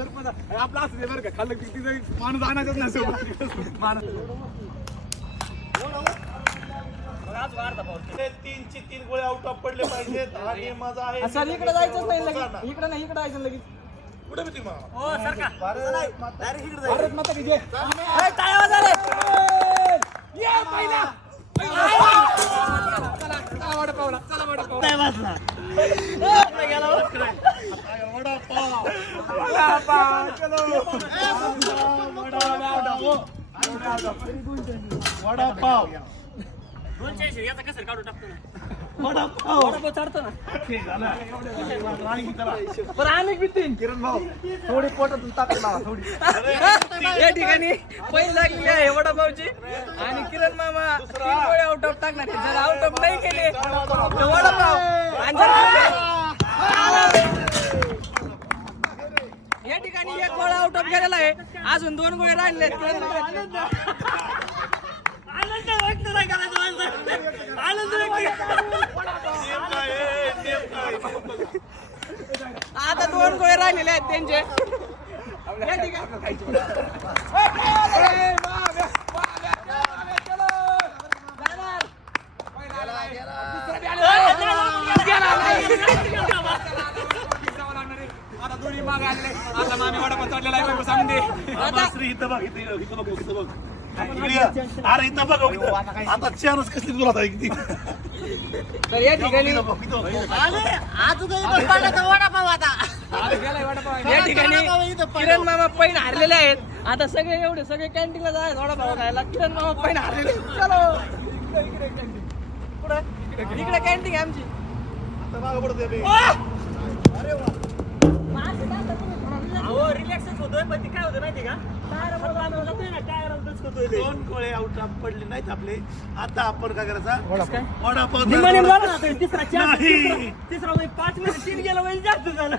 आपला असं बरं का खाल्लं किती जरी माणूस आणायचंच नसेल माणूस तीन गोळे आउट ऑफ पडले पाहिजेत हा नियमाचा नाही लगेच. नाही इकडे चला. वाटा पावला चला वाटा पावला नाही गेला हो. वडापाव दोनशे ऐंशी, याचा काढून टाकतो वडापाव वडापाव चढतो ना. ठीक झालं. बरं, किरण भाऊ थोडी पोटातून ताकद लावा थोडी या ठिकाणी पैल लागलेली आहे वडापावची आणि किरण मामा तीन गोळे आउट ऑफ टाकणार आहे. जर आउट ऑफ नाही केले तर वडापाव आणि जर- या ठिकाणी एक गोळा आउट ऑफ गेलेला आहे. अजून दोन गोळे राहिले आहेत. आता दोन गोळे राहिलेले आहेत त्यांचे या ठिकाणी जाणार. आता दोन्ही मागे आणले आता मामी वडापाव चढलेला आहे बायको सांगून दे आता श्री इथं बघ इथं इथं बघ इथं बघ. इकडे ये. अरे इथं बघ हो, इथं आता चॅनच कसली तुला आता किती तर या ठिकाणी इथं बघ, इथं बघ, इथं. या ठिकाणी किरण मामा पैन हारलेले आहेत. आता सगळे एवढे सगळे कॅन्टीनला जाय वडापाव खायला. किरण मामा पैन हारलेले आहेत. चलो. इकडे कॅन्टीन कुठं इकडे कॅन्टीन आहे आमची. आता मागं पडतोय बे. रिलॅक्सच होतोय पण काय होतं माहिती का दोन गोळे आउट पडले नाहीत आपले. आता आपण काय करायचा? वडापाव. आता. तिसरा चार तिसरा- तिसरा म्हणजे पाच मिनिट तीन गेलं म्हणजे जास्त झालं.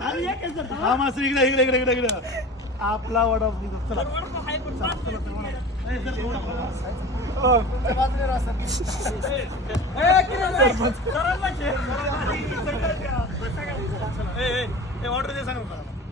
आणि एकच झालं. हा मास्तर इकडे इकडे इकडे इकडे इकडे. आपला वडापाव. चला. वडापाव आहे पण पाच मिनिट. ए, चल, वडापाव. ए, किरण भाई, सरळ ए, ए, ए, ऑर्डर दे सांग मला.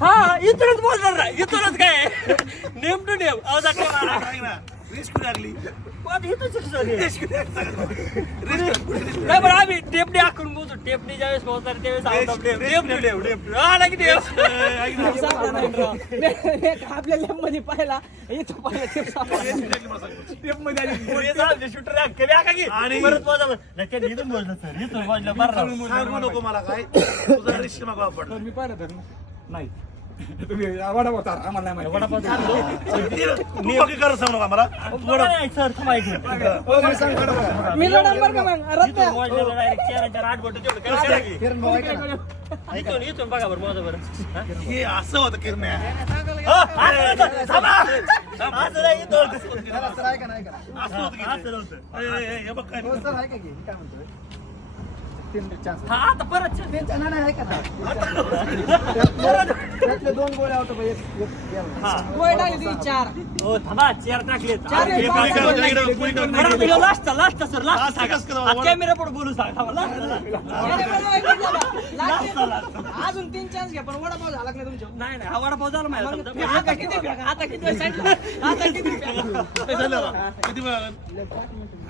हा इथूनच बोलणार ना इथूनच काय? Name to name. अवधा नाही बरं आम्ही टेपडी आखून बोलतो. टेपडी ज्यावेळेस पोहोचणार त्यावेळेस आवडतो tape. Tape to tape, tape to. आपल्या लेममध्ये पाहिला इथं पाहिला ते सापडला. हे आणि- परत बोलतो नको मला काय. तुझा रिश्मा वापर मी पाहिलं तर नाही. तुम्ही वडापाव चारा, आम्हाला नाही माहिती. तू बाकी कर सांगू नका मला सर थांबा एक मिनिट. हो, मी सांग वडापाव. मी लढन बरं का मग रत्न मोजलेलं direct चार चार आठ बोटं तेवढं काय करा की? किरण भाऊ ऐका ना. इथून इथून बघा बरं मोजा बरं हा? हे असं होतं किरण्या हो, असं होतं. थांबा. असं नाही, इथून. जरा सर ऐका ना, ऐका ना. असं होतं की ते. असं नव्हतं. ए, ए, ए, हे बघ काय हो, सर ऐका की, मी काय म्हणतोय. चार. टाकले चार लास्ट सर लास्ट कसं कॅमेरा पण अजून तीन चान्स घ्या पण वडापाव झाला का नाही तुमच्या? नाही नाही हा वडापाव झाला माझ्या आता किती आता किती किती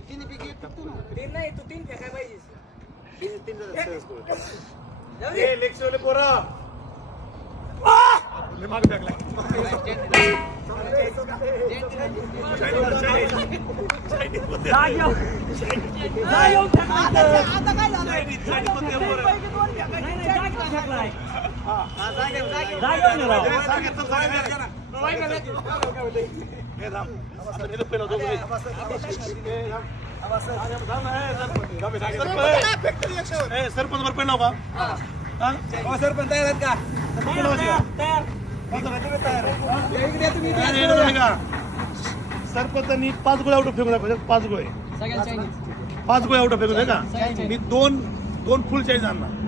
तिन्ही पैकी एक टाकतो ना. तीन नाही तू तीन फेकाय पाहिजे तीन- तीन लेक्सवाले पोरं. आता काय झालं चायनीज- चायनीज सरपंच. बरं पेन का? सरपंच तयार आहेत का? सरपंचांनी पाच गोळे आउट फेकून दाखवले पाच गोळे पाच गोळे आउट फेकून का मी दोन दोन फुल चाळीस आणणार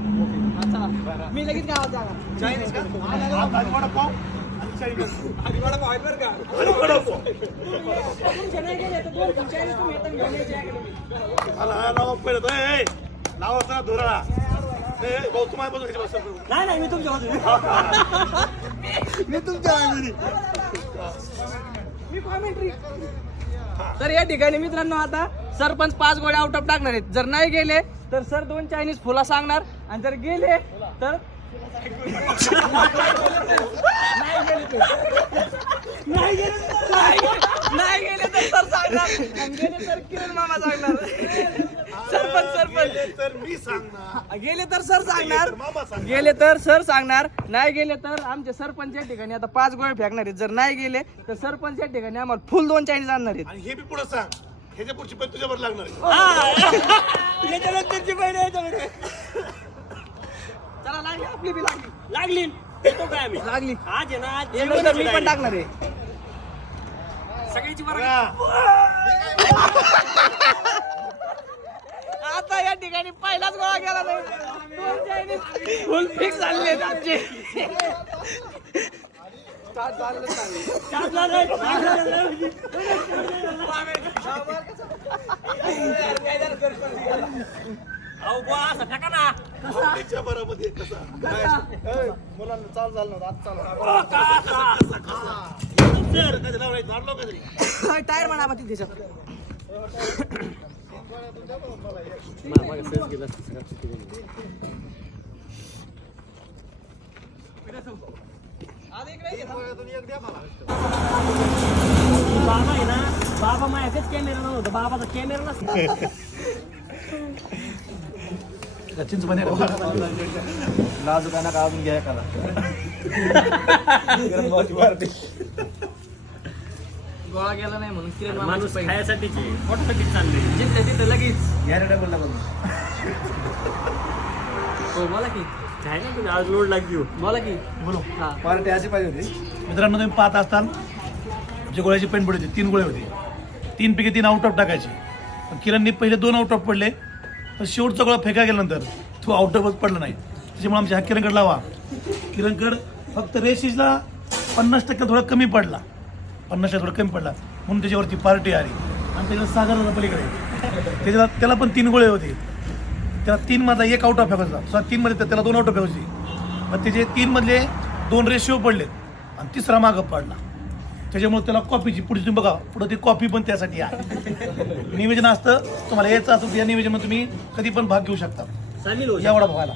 मी लगेच चाळीस. आणि लावा धुराळा भाऊ तुम्हाला बसून घ्यायची बस नाही नाही मी तुमच्या बाजूने. मी तुमच्या मी कॉमेंट्री तर या ठिकाणी मित्रांनो आता सरपंच पाच गोळ्या आउट ऑफ टाकणार आहेत जर नाही गेले तर सर दोन चायनीज फुला सांगणार आणि जर गेले तर नाही गेले तर- नाही गेले तर सर सांगणार गेले तर किरण मामा सांगणार सरपंच सरपंच तर मी सांगणार गेले तर सर सांगणार गेले तर सर सांगणार नाही गेले तर आमचे सरपंच या ठिकाणी आता पाच गोळे फेकणार आहेत जर नाही गेले तर सरपंच या ठिकाणी आम्हाला फुल दोन चाळीस आणणार आहेत आणि हे बी पुढे सांग ह्याच्या पुढची पण तुझ्यावर लागणार याच्यानंतरची आहे. याच्यामध्ये लागली आपली बी लागली. लागली. येतो काय आम्ही? लागली. आज आहे ना आज मी पण टाकणार आहे. सगळ्याची आता या ठिकाणी पहिलाच गोळा गेला नाही. फुल फिक्स आहेत आमचे. अहो बुवा असं फेका ना. त्याच्या बरोबर आहे कसा? मुलांना चाल झालं नव्हतं आज चालू. टायर म्हणा इकडे ये. एक द्या मला बाबा आहे ना बाबा माझ्याकडेच कॅमेरा नव्हता बाबाचा कॅमेरा नसतो. चिंचपाणी आहे का? लाजूकाना काढून घ्या एखादा गोळा गेला नाही म्हणून किरण मामाची माणूस पहिली. खायासाठीची ऑटोमॅटिक चालली जिथले तिथं लगेच या डबल डबल हो मला की काय नाही तुम्ही आज लोड लागली मला की बोलो हा पार्टी अशी पाहिजे होती मित्रांनो तुम्ही पाहत असताल जे गोळ्याची पेंट पडली होती तीन गोळे होते तीन पैकी तीन आउट ऑफ टाकायचे पण किरणनी पहिले दोन आउट ऑफ पडले पण शेवटचा गोळा फेका गेल्यानंतर तो आउट ऑफ पडला नाही. त्याच्यामुळे आमच्या हा किरणकड लावा. किरणकड फक्त रेसिसला पन्नास टक्के थोडा कमी पडला. पन्नास टक्के थोडा कमी पडला. म्हणून त्याच्यावरती पार्टी आली. आणि त्याच्यात सागर पलीकडे त्याच्याला त्याला पण तीन गोळे होते. त्याला तीन मधला एक आउट ऑफ फेकायचा स्वतः तीन मध्ये त्याला दोन आउट ऑफ फेकायची मग त्याचे तीनमधले दोन रेशिओ पडले आणि तिसरा मागं पडला. त्याच्यामुळे त्याला कॉफीची पुढे तुम्ही बघा पुढे ती कॉफी पण त्यासाठी आहे. निवेदन असतं तुम्हाला यायचं असं या निवेदनात तुम्ही कधी पण भाग घेऊ शकता. वडा बघायला